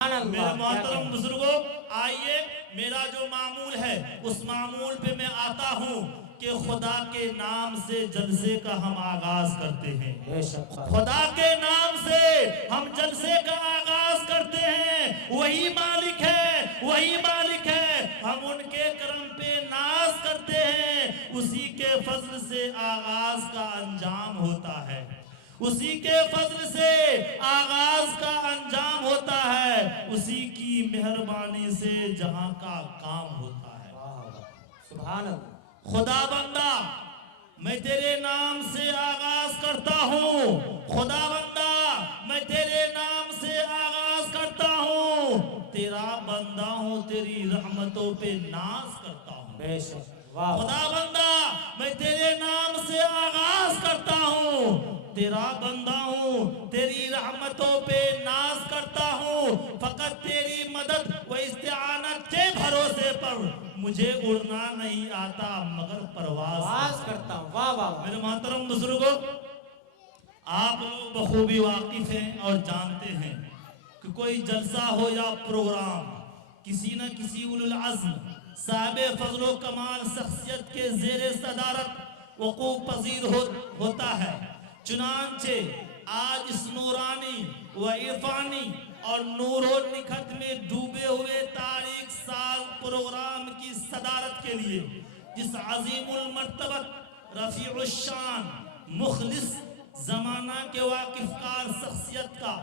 मेरे मोहतरम बुजुर्गों, आइए मेरा जो मामूल है उस मामूल पे मैं आता हूँ कि खुदा के नाम से जलसे का हम आगाज करते हैं। खुदा के नाम से हम जलसे का आगाज करते हैं। वही मालिक है, वही मालिक है। हम उनके करम पे नाज करते हैं। उसी के फजल से आगाज का अंजाम होता है, उसी के फजल से आगाज का अंजाम होता है, उसी की मेहरबानी से जहां का काम होता है। सुभान अल्लाह। खुदा बंदा मैं तेरे नाम से आगाज करता हूँ, खुदा बंदा मैं तेरे नाम से आगाज करता हूँ, तेरा बंदा हूँ, तेरी रहमतों पे नाज करता हूँ। बेशक खुदा बंदा मैं तेरे नाम से आगाज करता हूँ, तेरा बंदा हूँ, तेरी रहमतों पे नाज करता हूँ। फकत तेरी मदद व इस्तिआनत के भरोसे पर मुझे उड़ना नहीं आता मगर परवाज करता हूँ। वाह वाह। मेरे मोहतरम बुजुर्गों, आप लोग बखूबी वाकिफ हैं और जानते हैं कि कोई जलसा हो या प्रोग्राम किसी न किसी उलुल अज़्म साहिब फजलो कमाल शख्सियत के ज़ेरे सदारत वक़ूफ़ पज़ीर होता है। चुनांचे आज इस नूरानी व इरफानी और नूरो निखत में डूबे हुए तारीख साल प्रोग्राम की सदारत के लिए जिस अजीमुल मर्तबत रफ़ीउल शान मुखलिस जमाना के वाकिफकार शख्सियत का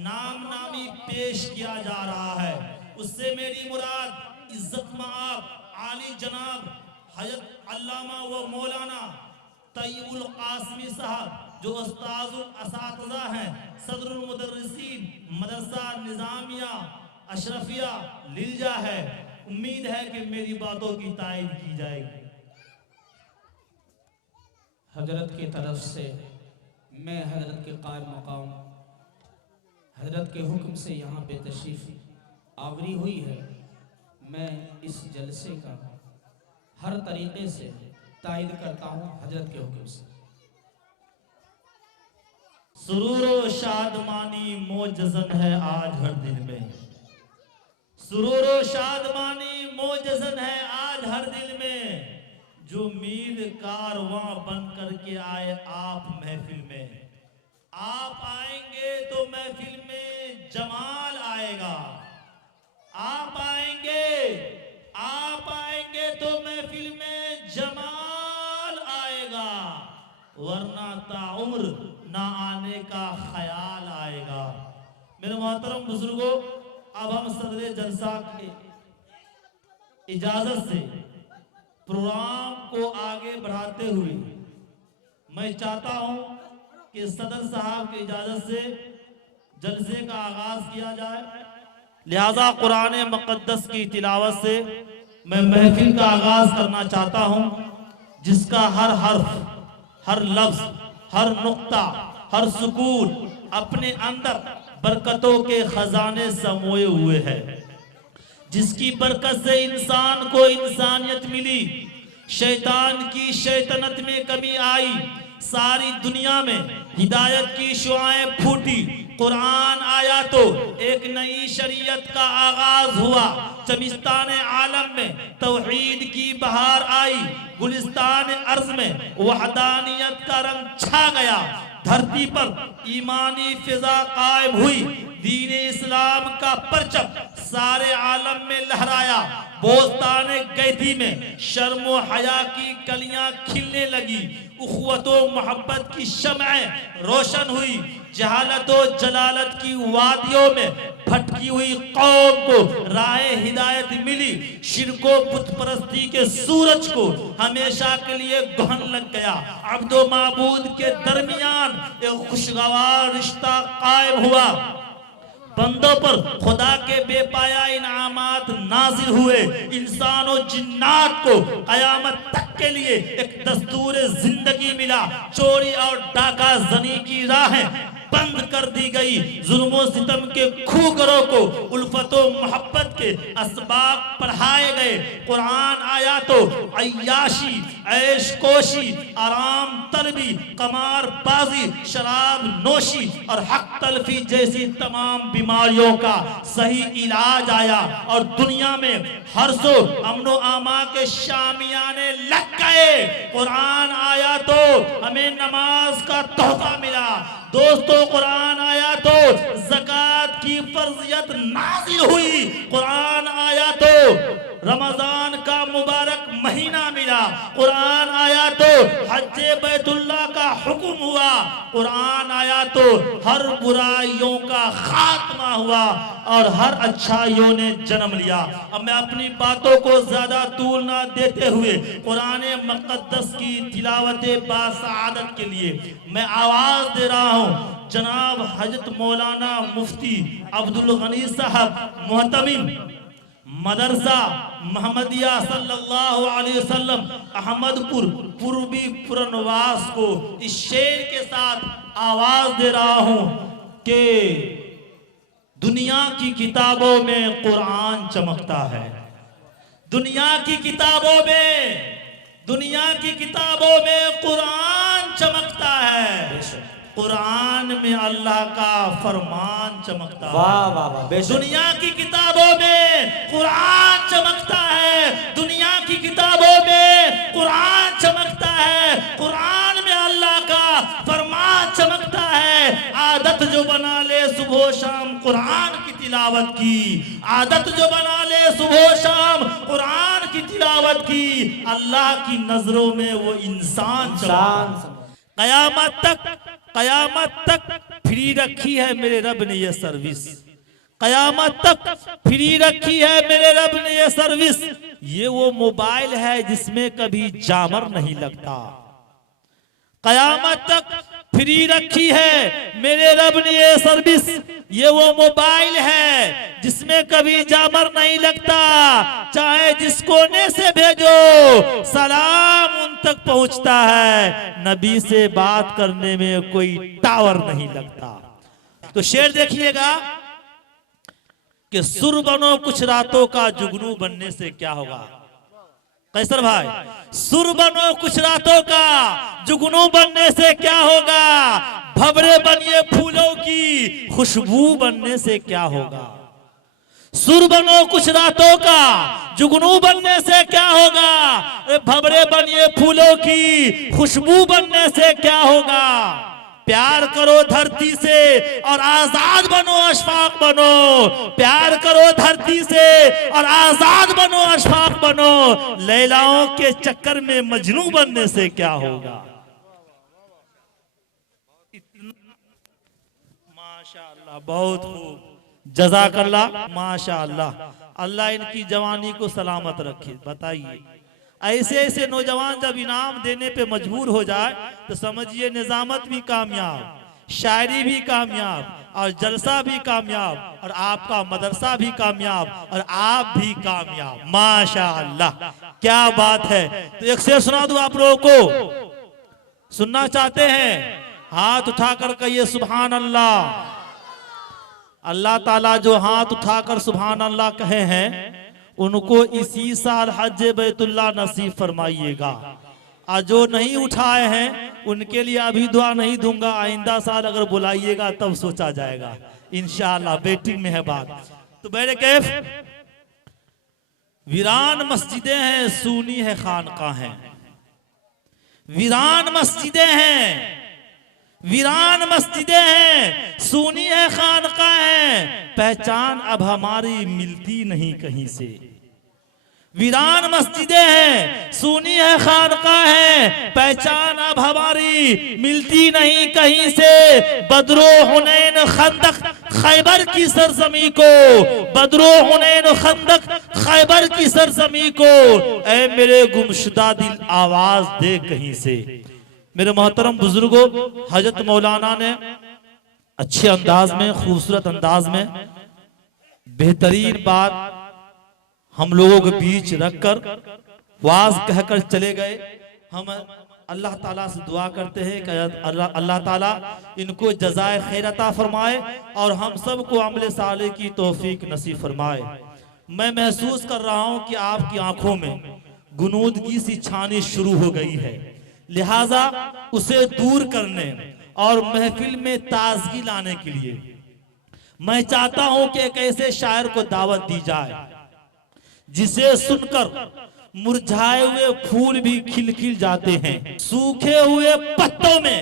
नाम नामी पेश किया जा रहा है, उससे मेरी मुराद इज्जत माब आली जनाब हजरत अल्लामा व मौलाना तय्यबुल कासमी साहब जो उस्ताजुल असातिज़ा हैं, सदरुल मुदर्रिसीन मदरसा निज़ामिया अशरफिया लिलजा है। उम्मीद है कि मेरी बातों की तायद की जाएगी। हजरत की तरफ से मैं हजरत के कायम मकाम हजरत के हुक्म से यहाँ पे तशरीफ आवरी हुई है। मैं इस जलसे का हर तरीके से तायद करता हूँ हजरत के हुक्म से। सुरूरो शादमानी मोजज़न है आज हर दिल में, सुरूरो शादमानी मोजज़न है आज हर दिल में, जो मीर कारवां बन करके आए आप महफिल में। आप आएंगे तो महफिल में जमाल आएगा, आप आएंगे तो महफिल में जमाल आएगा, वरना ताउम्र ना आने का ख्याल आएगा। मेरे मोहतरम बुजुर्गों, अब हम सदर जलसा के इजाजत से प्रोग्राम को आगे बढ़ाते हुए मैं चाहता हूं कि सदर साहब की इजाजत से जलसे का आगाज किया जाए। लिहाजा कुरान मुक़द्दस की तिलावत से मैं महफिल का आगाज करना चाहता हूं, जिसका हर हर्फ, हर लफ्ज, हर नुक्ता, हर सुकून अपने अंदर बरकतों के खजाने समोए हुए है, जिसकी बरकत से इंसान को इंसानियत मिली, शैतान की शैतानत में कमी आई, सारी दुनिया में हिदायत की शुआएं फूटी, कुरान आया तो एक नई शरीयत का आगाज हुआ, चमिस्तान आलम में तौहीद की बहार आई, गुलिस्तान अर्ज में वहदानियत का रंग छा गया, धरती पर ईमानी फिजा कायम हुई, दीन इस्लाम का परचम सारे आलम में लहराया, बोस्तान गैदी में शर्म व हया की कलियां खिलने लगी, उखवत व मोहब्बत की शमएं रोशन हुई, जहालत व जलालत की वादियों में भटकी हुई कौम को राह हिदायत मिली, शिर्क व बुत परस्ती के सूरज को हमेशा के लिए गहन लग गया, अब्दो माबूद के दरमियान एक खुशगवार रिश्ता कायम हुआ, बंदों पर खुदा के बेपाया इनामात नाजिल हुए, इंसान और जिन्नात को कयामत तक के लिए एक दस्तूर जिंदगी मिला, चोरी और डाका जनी की राहें बंद कर दी गई, जुल्म सितम के खूगरों को उल्फत व मोहब्बत के असबाब पढ़ाए गए, कुरान आया तो अय्याशी, ऐश कोशी, आराम तलबी, कमार बाजी, शराब नोशी और हक तलफी जैसी तमाम बीमारियों का सही इलाज आया और दुनिया में हर्षो अमनो आमा के शामियाने लग गए। कुरान आया तो हमें नमाज का तोहफा मिला। दोस्तों, कुरान आया तो ज़कात की फर्जियत नाज़िल हुई। कुरान आया तो रमजान का मुबारक महीना मिला। कुरान आया तो हज्जे बैतुल्लाह का हुक्म हुआ। कुरान आया तो हर बुराइयों का खात्मा हुआ और हर अच्छाइयों ने जन्म लिया। अब मैं अपनी बातों को ज्यादा तूल ना देते हुए कुरान मुक़द्दस की तिलावत बासआदत के लिए मैं आवाज दे रहा हूँ जनाब हजरत मौलाना मुफ्ती अब्दुल गनी साहब मुहतमिम मदरसा मोहम्मदिया सल्लल्लाहु अलैहि वसल्लम अहमदपुर पूर्वी पुरनवास को इस शेर के साथ आवाज दे रहा हूं कि दुनिया की किताबों में कुरान चमकता है। दुनिया की किताबों में कुरान चमकता है। कुरान में अल्लाह का फरमान चमकता है। वाह वाह वाह। दुनिया की किताबों में कुरान चमकता है। दुनिया की किताबों में कुरान चमकता है। कुरान में अल्लाह का फरमान चमकता है। आदत जो बना ले सुबह शाम कुरान की तिलावत की, आदत जो बना ले सुबह शाम कुरान की तिलावत की, अल्लाह की नजरों में वो इंसान कयामत तक फ्री रखी है मेरे रब ने ये सर्विस। कयामत तक फ्री रखी है मेरे रब ने ये सर्विस। ये वो मोबाइल है जिसमें कभी जामर नहीं लगता। कयामत तक फ्री रखी है मेरे रब ने ये सर्विस। ये वो मोबाइल है जिसमें कभी जामर नहीं लगता। चाहे जिस कोने से भेजो सलाम उन तक पहुंचता है। नबी से बात करने में कोई टावर नहीं लगता। तो शेर देखिएगा कि सुर बनो कुछ रातों का जुगनू बनने से क्या होगा। कैसर भाई, सुर बनो कुछ रातों का जुगनू बनने से क्या होगा। भंवरे बनिए फूलों की खुशबू बनने से क्या होगा। सुर बनो कुछ रातों का जुगनू बनने से क्या होगा। भंवरे बनिए फूलों की खुशबू बनने से क्या होगा। प्यार करो धरती से और आजाद बनो, अशफाक बनो। प्यार करो धरती से और आजाद बनो, अशफाक बनो। लैलाओं के चक्कर में मजनू बनने से क्या होगा। माशाअल्लाह, बहुत खूब, जज़ाकल्लाह, माशाअल्लाह। अल्लाह इनकी जवानी को सलामत रखे। बताइए, ऐसे ऐसे नौजवान जब इनाम देने पे मजबूर हो जाए तो समझिए निजामत भी कामयाब, शायरी भी कामयाब और जलसा भी कामयाब और आपका मदरसा भी कामयाब और आप भी कामयाब। माशाअल्लाह, क्या बात है। तो एक शेर सुना दूं आप लोगों को। सुनना चाहते हैं? हाथ उठाकर कहिए सुभान अल्लाह। अल्लाह ताला जो हाथ उठाकर सुभान अल्लाह कहे हैं उनको इसी साल हज बैतुल्लाह नसीब फरमाइएगा। और जो नहीं उठाए हैं उनके लिए अभी दुआ नहीं दूंगा, आइंदा साल अगर बुलाइएगा तब सोचा जाएगा इंशाअल्लाह। वेटिंग में है बात। तो मेरे कैफ वीरान मस्जिदें हैं, सूनी है खानकाह हैं। वीरान मस्जिदें हैं, वीरान मस्जिदें हैं, सूनी है खानकाह हैं। पहचान अब हमारी मिलती नहीं कहीं से। वीरान मस्जिदें हैं, सूनी है खानकाह हैं, पहचान अब हमारी मिलती नहीं कहीं से। बदरो हुनैन खंदक खैबर की सरजमी को, बदरो हुनैन खंदक खैबर की सरजमी को, ऐ मेरे गुमशुदा दिल आवाज दे कहीं से। मेरे मोहतरम बुजुर्गों, हजरत मौलाना ने अच्छे अंदाज में, खूबसूरत अंदाज में बेहतरीन बात हम लोगों के बीच रखकर वाज कहकर चले गए। हम अल्लाह ताला से दुआ करते हैं कि अल्लाह ताला इनको जज़ाए खैर अता फरमाए और हम सबको अमल साले की तौफीक नसीब फरमाए। मैं महसूस कर रहा हूं कि आपकी आंखों में गुनूदगी सी छानी शुरू हो गई है, लिहाजा उसे दूर करने और महफिल में ताजगी लाने के लिए मैं चाहता हूं कि एक ऐसे शायर को दावत दी जाए जिसे सुनकर मुरझाए हुए फूल भी खिल खिल जाते हैं, सूखे हुए पत्तों में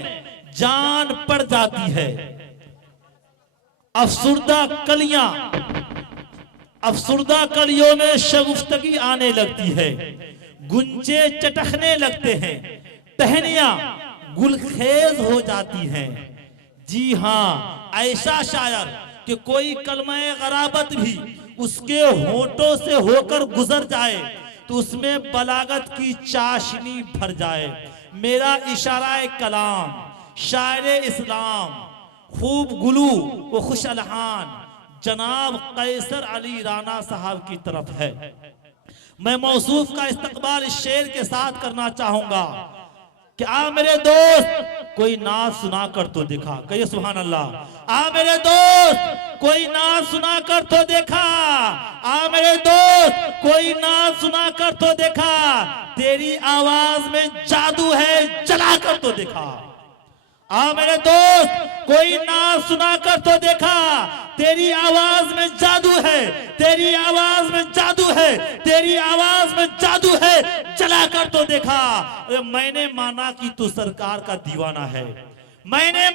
जान पड़ जाती है, अफसुर्दा कलियों में शगुफ्तगी आने लगती है, गुंजे चटकने लगते हैं, टहनियां गुलखेज हो जाती हैं। जी हाँ, ऐसा शायर कि कोई कलमे गराबत भी उसके होठों से होकर गुजर जाए तो उसमें बलागत की चाशनी भर जाए। मेरा इशारा कलाम शायर इस्लाम खूब गुलू व खुश अलहान जनाब कैसर अली राना साहब की तरफ है। मैं मौसूफ का इस्तकबाल इस शेर के साथ करना चाहूंगा कि आ मेरे दोस्त कोई नाज सुना कर तो देखा, कहिए सुभान अल्लाह। आ मेरे दोस्त कोई नाज सुना कर तो देखा, आ मेरे दोस्त कोई नाज सुना कर तो देखा, तेरी आवाज में जादू है जला कर तो देखा। आ मेरे दोस्त कोई नाज सुना कर तो देखा, तेरी आवाज में जादू है, तेरी आवाज में जादू है, तेरी आवाज में जादू है, चला कर तो देखा। मैंने माना कि तू सरकार का दीवाना है, मैंने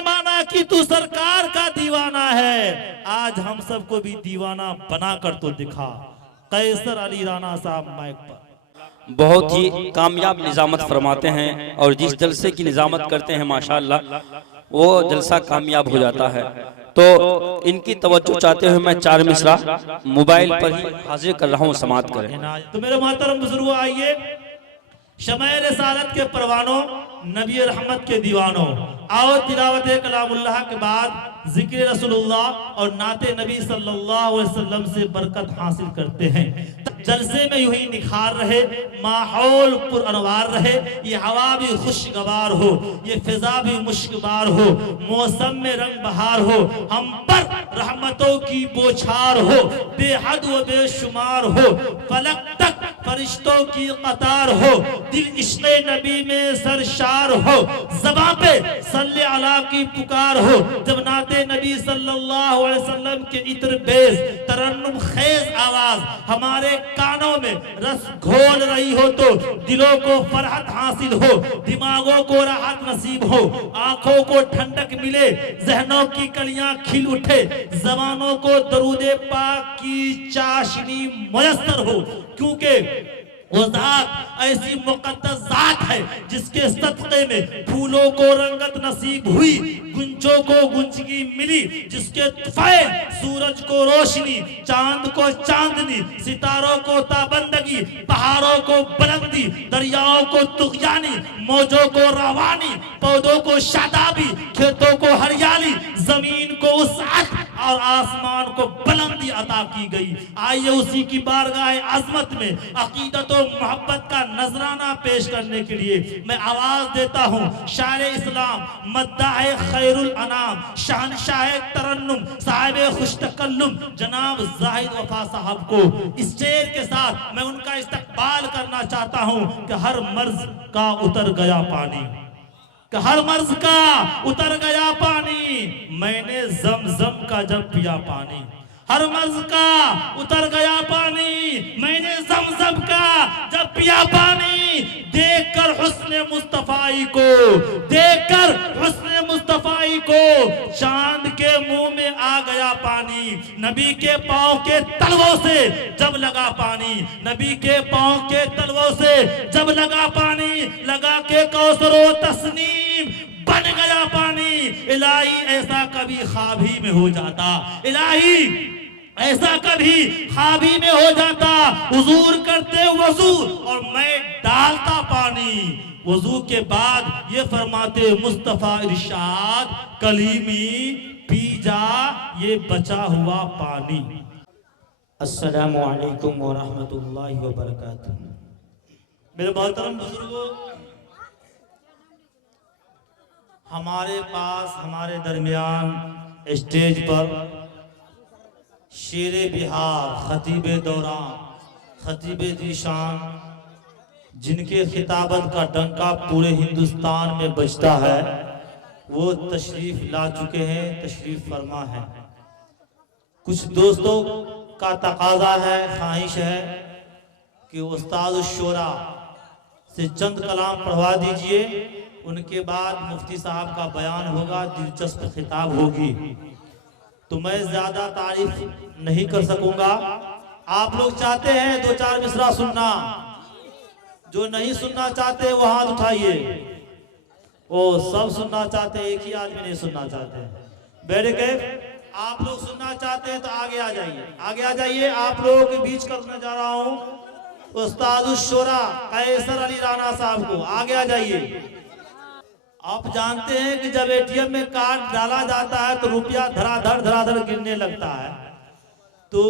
माना कि तू सरकार का दीवाना है, आज हम सबको भी दीवाना बना कर तो दिखा। कैसर अली राना साहब माइक पर। बहुत ही कामयाब निजामत फरमाते हैं और जिस जलसे की निजामत करते हैं माशाअल्लाह वो जलसा कामयाब हो जाता है। तो इनकी तवज्जो चाहते हुए मैं 4 मिसरा मोबाइल पर ही हाजिर कर रहा हूँ, समाअत करें। तो मेरे मोहतरम बुजुर्गों, आइए शमए रिसालत के परवानों, नबी रहमत के दीवानों, आओ तिलावत कलामुल्लाह के बाद जिक्र रसूलुल्लाह और नाते नबी सल्लल्लाहु अलैहि वसल्लम से बरकत हासिल करते हैं। जलसे में यूं ही निखार रहे, माहौल पुरअनवार रहे, ये हवा भी खुशगवार हो, ये फिजा भी मुश्कबार हो, मौसम में रंग बहार हो, हम पर रहमतों की बौछार हो, बेहद व बेशुमार हो, फलक तक फरिश्तों की कतार हो, दिल इश्क़े नबी में सरशार हो, ज़बां पे सल्ले अला की पुकार हो, जब नाते नबी सल्लल्लाहु अलैहि वसल्लम के इत्र बेज तरन्नुम खेज आवाज हमारे कानों में रस घोल रही हो तो दिलों को फरहत हासिल हो, दिमागों को राहत नसीब हो, आंखों को ठंडक मिले, जहनों की कलियां खिल उठे, जबानों को दरूदे पाक की चाशनी मुयस्सर हो, क्योंकि वो जात ऐसी मुकद्दस जात है जिसके सदक़े में फूलों को रंगत नसीब हुई, गुंजों को गुंजगी मिली, जिसके फैल सूरज को रोशनी, चांद को चांदनी, सितारों को ताबंदगी, पहाड़ों को बुलंदी, दरियाओं को तुग़यानी, मौजों को रवानी, पौधों को शादाबी, खेतों को हरियाली, जमीन को वसअत और आसमान को बुलंदी अता की गई। आइए उसी की बारगाह अज़मत में अकीदत और मोहब्बत का नजराना पेश करने के लिए मैं आवाज देता हूँ शायर इस्लाम, मद्दाह खैरुल अनाम, शहंशाह तरन्नुम, साहिब खुश तकल्लुम जनाब जाहिद वफा साहब को इस शेर के साथ मैं उनका इस्तकबाल करना चाहता हूँ कि हर मर्ज का उतर गया पानी, कि हर मर्ज का उतर गया पानी, मैंने ज़मज़म का जब पिया पानी, हर मर्ज का उतर गया पानी, मैंने ज़मज़म का जब पिया पानी, देखकर हुस्न मुस्तफ़ाई को, देखकर हुस्न मुस्तफ़ाई को चांद के मुंह में आ गया पानी, नबी के पाँव के तलवों से जब लगा पानी, नबी के पाँव के तलवों से जब लगा पानी, लगा के कौसरो तस्नीम बन गया पानी। इलाही ऐसा कभी ख्वाब ही में हो जाता, इलाही ऐसा कभी ख्वाब ही में हो जाता, हुजूर करते वजू और मैं डालता पानी, वजू के बाद ये फरमाते मुस्तफा इरशाद कलीमी पी जा ये बचा हुआ पानी। अस्सलामु अलैकुम व रहमतुल्लाहि व बरकातुहू। मेरे मोहतरम बुजुर्गों, हमारे पास हमारे दरमियान स्टेज पर शेरे बिहार खतीबे दौरान खतीब ज़ीशान जिनके खिताबत का डंका पूरे हिंदुस्तान में बजता है, वो तशरीफ ला चुके हैं, तशरीफ फरमा है। कुछ दोस्तों का तकाजा है, ख्वाहिश है कि उस्ताद शोरा से चंद कलाम पढ़वा दीजिए, उनके बाद मुफ्ती साहब का बयान होगा, दिलचस्प खिताब होगी। तो मैं ज्यादा तारीफ नहीं कर सकूंगा। आप लोग चाहते हैं दो चार मिसरा सुनना, जो नहीं सुनना चाहते वो हाथ उठाइए। वो सब सुनना चाहते हैं, एक ही आदमी नहीं सुनना चाहते। बेटे के आप लोग सुनना चाहते हैं तो आगे आ जाइए, आगे आ जाइए। आप लोगों के बीच करने जा रहा हूँ उस्ताद शोरा कैसर अली राणा साहब को, आगे आ जाइए। आप जानते हैं कि जब एटीएम में कार्ड डाला जाता है तो रुपया धड़ाधड़ गिरने लगता है। तो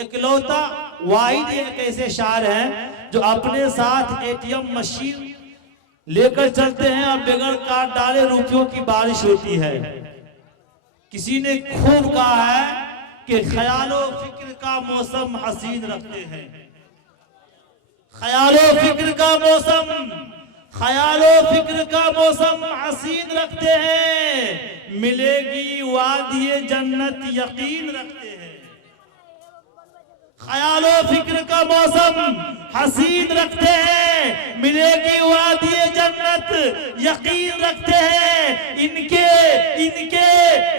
इकलौता वाहिद एक ऐसे शायर हैं जो अपने साथ एटीएम मशीन लेकर चलते हैं और बगैर कार्ड डाले रुपयों की बारिश होती है। किसी ने खूब कहा है कि ख्यालो फिक्र का मौसम हसीन रखते हैं, ख्यालो फिक्र का मौसम, ख्यालो फिक्र का मौसम हसीन रखते हैं, मिलेगी वादिये जन्नत यकीन रखते हैं। ख्यालो फिक्र का मौसम हसीन रखते हैं, मिलेगी वादिये जन्नत यकीन रखते हैं। इनके इनके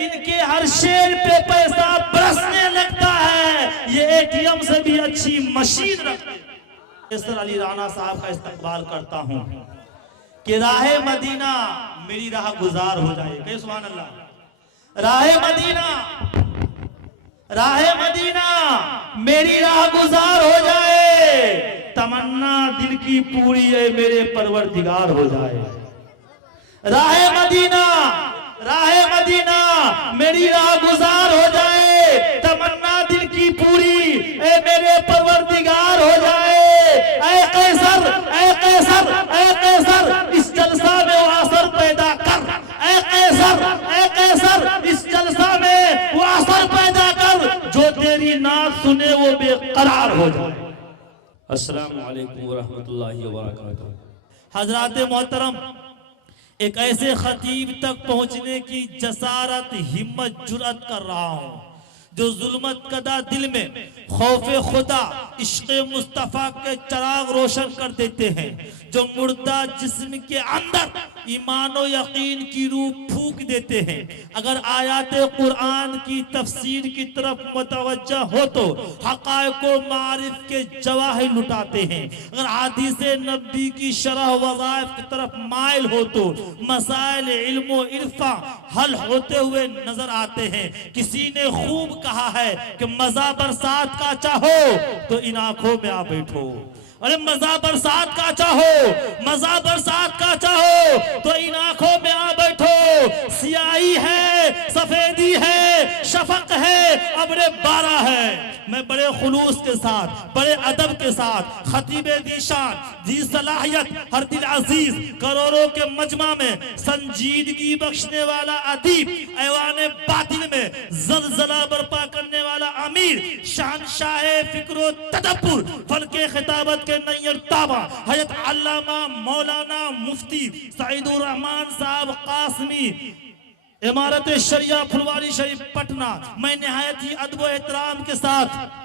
इनके हर शेर पे पैसा बरसने लगता है, ये एटीएम से भी अच्छी मशीन रखते हैं। कैसर अली राणा साहब का इस्तकबाल करता हूँ कि राहे मदीना मेरी राह गुजार हो जाए। कहे सुभान अल्लाह। राहे मदीना, राहे मदीना मेरी राह गुजार हो जाए, तमन्ना दिल की पूरी है मेरे परवरदिगार हो जाए। राहे मदीना, राहे मदीना मेरी राह गुजार हो जाए, तमन्ना दिल की पूरी है मेरे परवरदिगार हो जाए। ऐ कैसर, ऐ कैसर, ऐ कैसर इस जलसा में वो असर पैदा कर। ऐ कैसर, ऐ कैसर इस जलसा में वो असर पैदा कर, जो तेरी नात सुने वो बेकरार हो जाए। अस्सलामु अलैकुम व रहमतुल्लाहि व बरकातहू। हजरात मोहतरम, एक ऐसे खतीब तक पहुंचने की जसारत, हिम्मत, जुर्रत कर रहा हूं जो जुल्मत कदा दिल में खौफे खुदा, इश्क़ मुस्तफ़ा के चराग रोशन कर देते हैं, जो मुर्दा जिस्म के अंदर ईमान और यकीन की रूह फूंक देते हैं। अगर आयात कुरान की तफसीर की तरफ मुतवज्जा हो तो हक़ाइक़ व मारिफ के जवाहिर लुटाते हैं। अगर हदीस नबी की शरह वज़ाइफ की तरफ माइल हो तो मसाइल इल्म व इरफा हल होते हुए नजर आते हैं। किसी ने खूब कहा है कि मजा बरसात का चाहो तो इन आंखों में आ बैठो। अरे मजा बरसात का चाहो, मजा बरसात का चाहो तो इन आंखों में आ बैठो। सियाही है, सफेदी है, शफक है, अब्रे बारा है। मैं बड़े खुलूस के साथ, बड़े अदब के साथ खतीबे ज़ीशान, जी सलाहियत, हर दिल अजीज, करोड़ों के मजमा में संजीदगी बख्शने वाला अदीब, ऐवाने बातिल में जलजला बर्पा करने वाला अमीर, शहंशाह फिक्रो तदब्बुर, फलके खिताबत के नैयर ताबा, हजरत अल्लामा मौलाना मुफ्ती सईदुर रहमान साहब कासमी, इमारत शरिया फुलवारी शरीफ पटना। मैं निहायत ही अदब एहतराम के साथ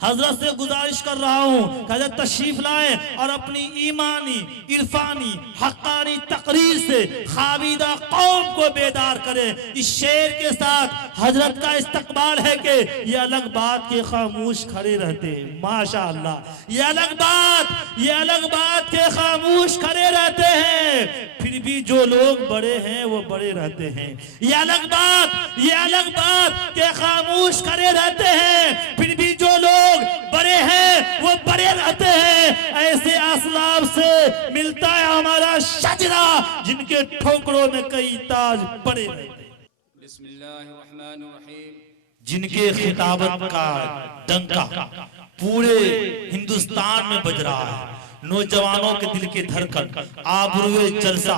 हजरत से गुजारिश कर रहा हूँ कि हजरत तशरीफ लाए और अपनी ईमानी, इरफानी, हक्कानी तकरीर से खाविदा कौम को बेदार करें। इस शेर के साथ हजरत का इस्तकबाल है कि ये अलग बात के खामोश खड़े रहते हैं। माशाअल्लाह, ये अलग बात, ये अलग बात के खामोश खड़े रहते हैं, फिर भी जो लोग बड़े हैं वो बड़े रहते हैं। ये अलग बात, ये अलग बात के खामोश खड़े रहते हैं, फिर भी जो लोग बड़े हैं वो बड़े रहते हैं। ऐसे असलाब से मिलता है हमारा शजरा, जिनके ठोकरों में कई ताज पड़े रहते हैं। बिस्मिल्लाहिर्रहमानिर्रहीम। जिनके खिताबत का डंका पूरे हिंदुस्तान में बज रहा है, नौजवानों के दिल की धड़कन, आबरूए जलसा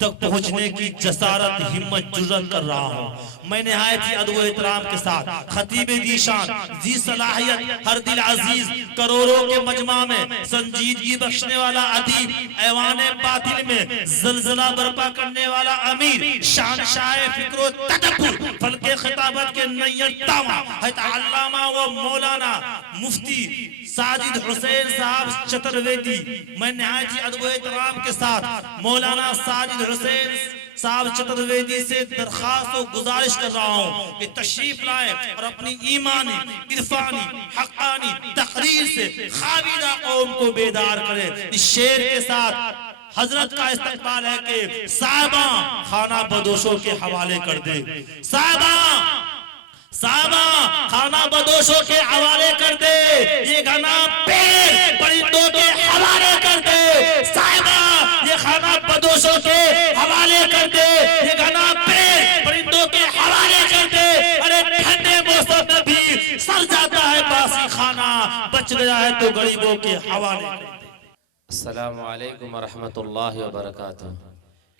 तक पहुंचने की जसारत, हिम्मत, जुर्रत कर रहा हूं। मैं निहायत ही अदब एहतराम के साथ खतीब दीशान जी सलाहियत हर दिल अजीज करोड़ों के मजमा में संजीदगी बख्शने वाला अदीब ऐवान बातिल में जलजला बर्पा करने वाला अमीर शानशाह फिक्रो तदब्बुर फलके खिताबत के नैयर तामा है अल्लामा व मौलाना मुफ्ती साजिद हुसैन साहब चतुर्वेदी। मैं निहायत ही अदब एहतराम के साथ मौलाना साजिद हुसैन साहब चतुर्वेदी से दरखास्त और गुजारिश कर रहा हूँ कि तशरीफ लाए और अपनी ईमानी इरफानी हक़ानी तकरीर से खाविदा कौम को बेदार करे। इस शेर के साथ हजरत का इस्तकबाल है कि साहबा खाना बदोशों के हवाले कर दे, साहबा खाना बदोशों के हवाले कर दे, ये गाना पेड़ परिंदों के हवाले कर दे, साहबा ये खाना बदोशों के हवाले कर दे, ये गाना पेड़ परिंदों के हवाले कर दे। अरे ठंडे मौसम में भी सर जाता है बासी खाना, बच गया है तो गरीबों के हवाले कर दे। अस्सलामु अलैकुम वरहमतुल्लाहि वबरकातुहू।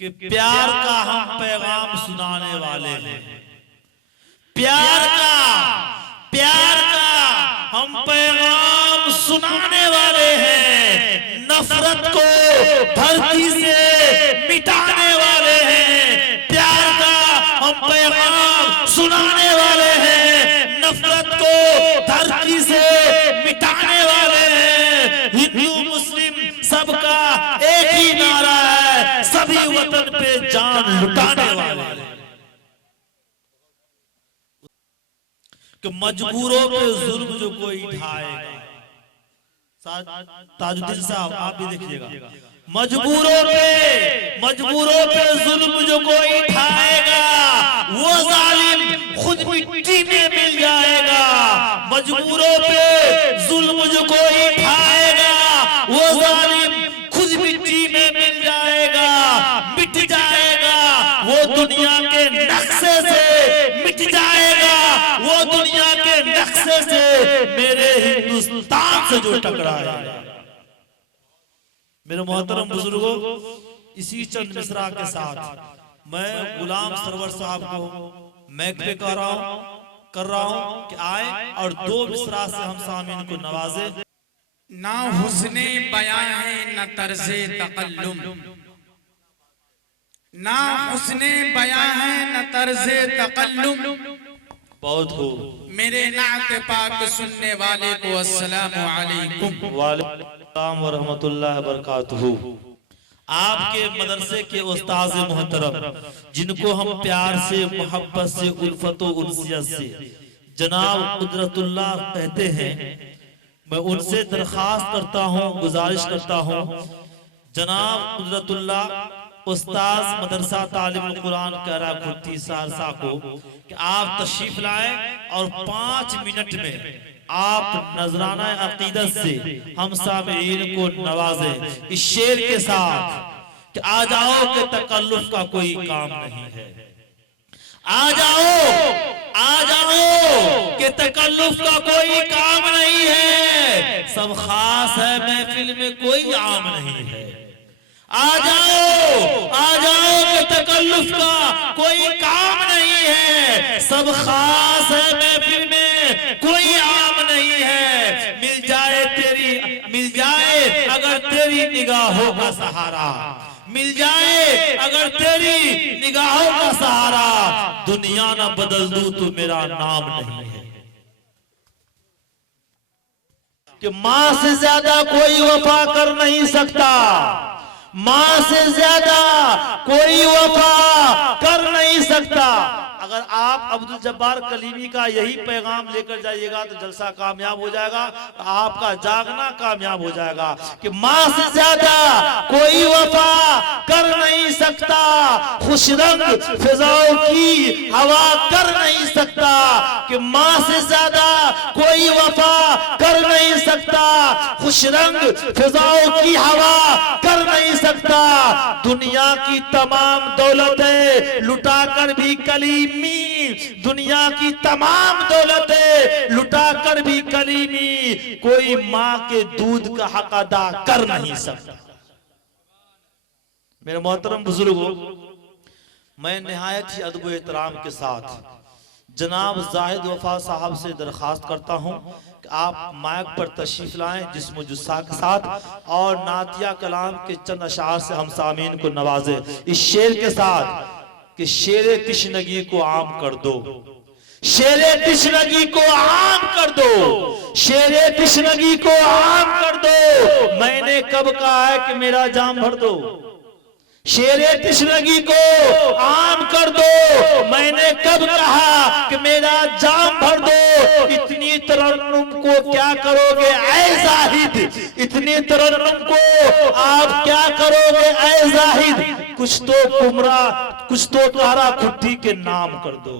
कि प्यार का हम पैगाम सुनाने वाले हैं, प्यार का हम पैगाम सुनाने वाले हैं, नफरत को धरती से मिटाने वाले हैं। प्यार का हम पैगाम सुनाने वाले हैं, नफरत को धरती से मिटाने वाले हैं। हिंदू मुस्लिम सबका एक ही नारा है, सभी वतन पे जान लुटाने वाले हैं। कि मजबूरों पे जुल्म जो कोई ढाएगा, ताजुद्दीन साहब आप भी देखिएगा, मजबूरों पे जुल्म जो कोई ढाएगा वो जालिम खुद मिट्टी में मिल जाएगा। मजबूरों पे जुल्म जो कोई ढाएगा वो जालिम खुद मिट्टी में मिल जाएगा, मिट जाएगा वो दुनिया के नक्शे से, मिट जाएगा वो दुनिया के नक्शे से, मेरे हिंदुस्तान से जो टकराएगा। मेरे मोहतरम बुजुर्गों, इसी चंद मिसरा के साथ मैं गुलाम सरवर साहब को मैक पे कर रहा हूं कि आए और दो मिसरा से हम सामीन को नवाजे। ना हुस्ने बयां है न तर्ज़े तकल्लुम, ना हुस्ने बयां है न तर्ज़े तकल्लुम। बहुत हो मेरे नात पाक सुनने वाले को अस्सलामु अलैकुम। वालेकुम व रहमतुल्लाहि व बरकातुहू। आपके मदरसे के उस्ताद मोहतरम जिनको हम प्यार से, मोहब्बत से, उल्फत व उनसियत से जनाब कुदरतुल्लाह कहते हैं, मैं उनसे दरखास्त करता हूँ, गुजारिश करता हूँ जनाब कुदरतुल्लाह उस्ताद मदरसा तालिमुल कुरान कहरा खुर्ती सहरसा को कि आप तशरीफ लाएं और 5 मिनट में आप नजराना अकीदत से हम सामीन को नवाजें इस शेर के साथ कि आ जाओ के तकल्लुफ का कोई काम नहीं है, आ जाओ के तकल्लुफ का कोई काम नहीं है, सब खास है महफिल में कोई आम नहीं है। आ जाओ के तकल्लुफ का कोई काम नहीं है, सब खास है महफिल में कोई आम नहीं है। मिल जाए अगर तेरी निगाहों का सहारा, मिल जाए अगर तेरी निगाहों का सहारा, दुनिया ना बदल दूं तो मेरा नाम नहीं है। कि मां से ज्यादा कोई वफा कर नहीं सकता, मां से ज्यादा कोई वफा कर नहीं सकता। अगर आप अब्दुल जब्बार कलीमी का यही पैगाम लेकर जाइएगा तो जलसा कामयाब हो जाएगा, आपका जागना कामयाब हो जाएगा। कि मां से ज्यादा कोई वफा कर नहीं सकता, खुशरंग फिजाओं की हवा कर नहीं सकता। कि मां से ज्यादा कोई वफा कर नहीं सकता, खुशरंग फिजाओं की हवा कर नहीं सकता। दुनिया की तमाम दौलतें लुटाकर भी कलीमी, दुनिया की तमाम दौलतें लुटाकर भी कलीमी कोई मां के दूध का हक अदा कर नहीं सकता। मेरे मोहतरम बुजुर्गों, मैं निहायत ही अदब व एहतराम के साथ जनाब जाहिद वफा साहब से दरख्वास्त करता हूँ कि आप माइक पर तशरीफ लाएं जिस्म जुस्सा के साथ और नातिया कलाम के चंद अशार से हम सामीन को नवाजे इस शेर के साथ कि शेरे तिश्नगी को आम कर दो, शेरे तिश्नगी को आम कर दो, शेरे तिश्नगी को आम कर दो। मैंने कब कहा है कि मेरा जाम भर दो, शेरे तिश्नगी को आम कर दो। मैंने कब कहा कि मेरा जाम भर दो। इतनी तरन्नुम को क्या करोगे ऐ जाहिद, इतनी तरन्नुम को आप क्या करोगे ऐ जाहिद। कुछ तो कुमरा कुछ तो तारा खुट्टी के नाम कर दो।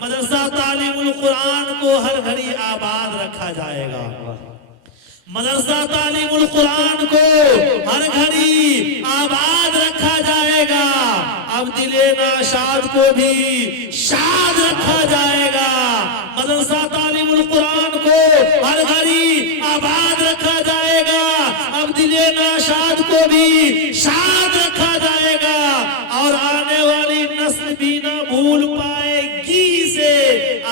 मदरसा तालीमुल कुरान को हर घड़ी आबाद रखा जाएगा, मदरसा तालीमुल कुरान को हर घड़ी आबाद रखा जाएगा। अब दिले नाशाद को भी शाद रखा जाएगा। मदरसा तालीमुल कुरान को हर घड़ी आबाद रखा जाएगा। अब दिले नाशाद को भी शाद रखा जाएगा और आने वाली नस्ल भी ना भूल पाएगी से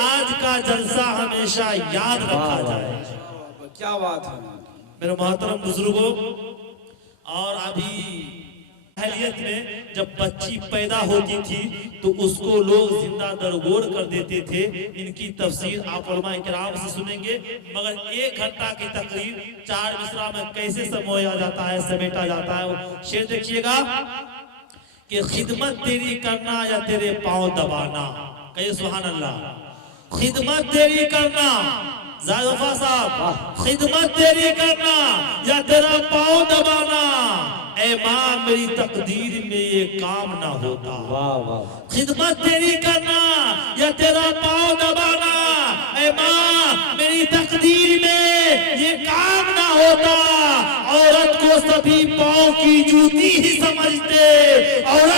आज का जलसा हमेशा याद रखा जाएगा। क्या बात है मेरे मोहतरम बुजुर्गों। और अभी अहलियत में जब बच्ची पैदा होती थी तो उसको लोग जिंदा दरगोर कर देते थे। इनकी तफसीर आप उलमा किराम से सुनेंगे, मगर 1 घंटा की तकरीर 4 मिसरा में कैसे समोया जाता है, समेटा जाता है। शेर देखिएगा कि खिदमत तेरी करना या तेरे पांव दबाना। कहिए सुभान अल्लाह। खिदमत तेरी करना जायफा साहब, खिदमत तेरी करना या तेरा पांव दबाना। ऐ माँ मेरी तकदीर में ये काम ना होता। वाह वाह। खिदमत तेरी करना या तेरा पांव दबाना। ऐ माँ मेरी तकदीर में ये काम ना होता। औरत को सभी पांव की जूती ही समझते, औरत